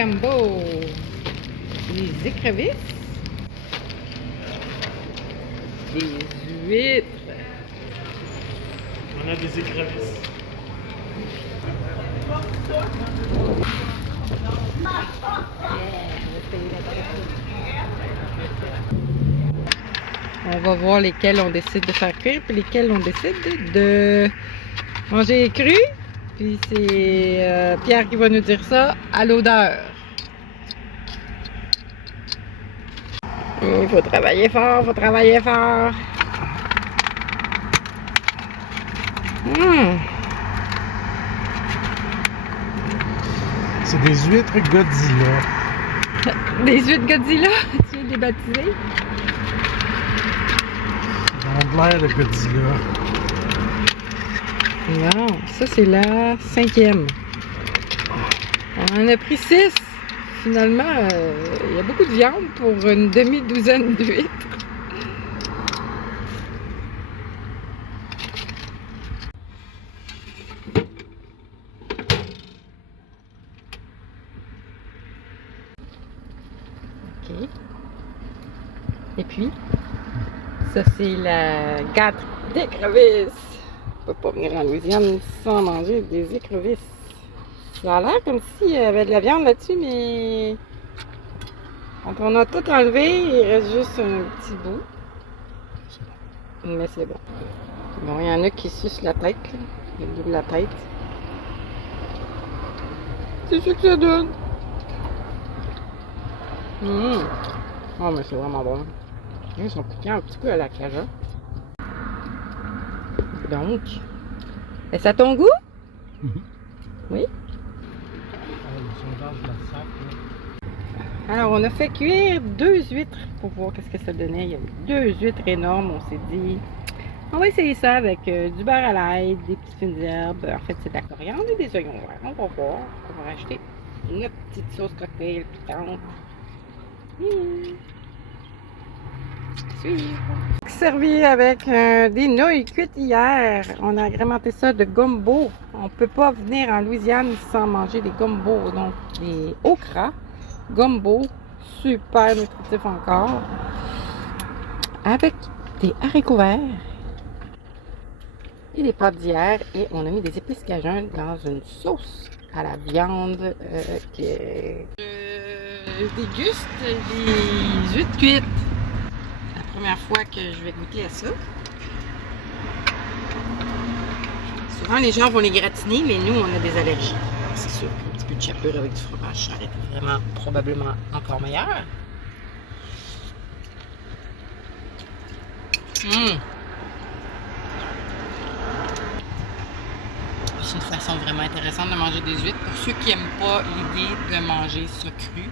gumbo. Les écrevisses. Des huîtres. On a des écrevisses. On va voir lesquels on décide de faire cuire puis lesquels on décide de manger cru. Puis c'est Pierre qui va nous dire ça à l'odeur. Il faut travailler fort, faut travailler fort. C'est des huîtres Godzilla. Des huîtres Godzilla, tu veux les baptiser? Ils ont l'air de Godzilla. Non, ça c'est la 5e. On en a pris 6. Finalement, il y a beaucoup de viande pour une demi-douzaine d'huîtres. OK. Et puis, ça c'est la 4 d'écrevisses. On peut pas venir en Louisiane sans manger des écrevisses. Ça a l'air comme s'il y avait de la viande là-dessus, mais quand on a tout enlevé, il reste juste un petit bout. Mais c'est bon. Bon, il y en a qui sucent la tête, là. Le bout de la tête. C'est ce que ça donne. Oh, mais c'est vraiment bon. Ils sont piquants un petit peu à la caja. Donc, est-ce à ton goût? Oui. Alors, on a fait cuire 2 huîtres pour voir qu'est-ce que ça donnait. Il y avait 2 huîtres énormes. On s'est dit, on va essayer ça avec du beurre à l'ail, des petites fines herbes. En fait, c'est de la coriandre et des oignons verts. On va voir. On va racheter une petite sauce cocktail piquante. Servi avec des nouilles cuites hier. On a agrémenté ça de gumbo. On peut pas venir en Louisiane sans manger des gumbo. Donc, des okra, gumbo, super nutritif encore. Avec des haricots verts et des pâtes d'hier. Et on a mis des épices cajun dans une sauce à la viande je déguste des huîtres cuites. Première fois que je vais goûter à ça. Souvent les gens vont les gratiner, mais nous on a des allergies. C'est sûr qu'un petit peu de chapelure avec du fromage, ça aurait été vraiment probablement encore meilleur. C'est une façon vraiment intéressante de manger des huîtres. Pour ceux qui n'aiment pas l'idée de manger ça cru,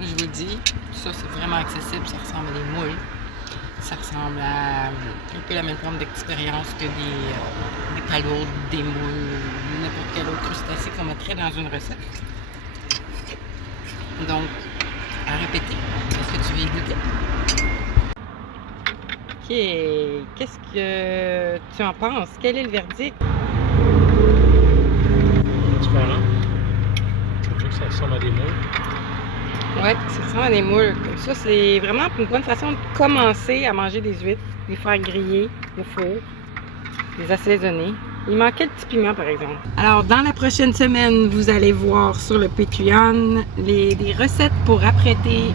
je vous le dis, ça c'est vraiment accessible, ça ressemble à des moules. Ça ressemble à un peu la même forme d'expérience que des palourdes, des moules, n'importe quel autre crustacé qu'on mettrait dans une recette. Donc, à répéter. Est-ce que tu veux y goûter? Ok. Qu'est-ce que tu en penses? Quel est le verdict? Différent. Je trouve que ça ressemble à des moules. Ouais, ça ressemble à des moules. Ça, c'est vraiment une bonne façon de commencer à manger des huîtres, les faire griller au four, les assaisonner. Il manquait le petit piment, par exemple. Alors, dans la prochaine semaine, vous allez voir sur le Patreon des recettes pour apprêter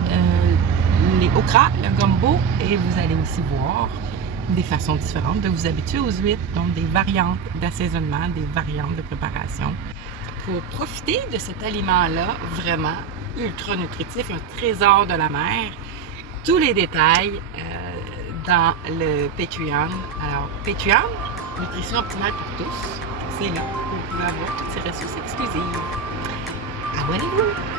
les okras, le gumbo, et vous allez aussi voir des façons différentes de vous habituer aux huîtres, donc des variantes d'assaisonnement, des variantes de préparation, pour profiter de cet aliment-là vraiment ultra nutritif, un trésor de la mer. Tous les détails dans le Patreon. Alors, Patreon, nutrition optimale pour tous. C'est là où vous pouvez avoir toutes ces ressources exclusives. Abonnez-vous!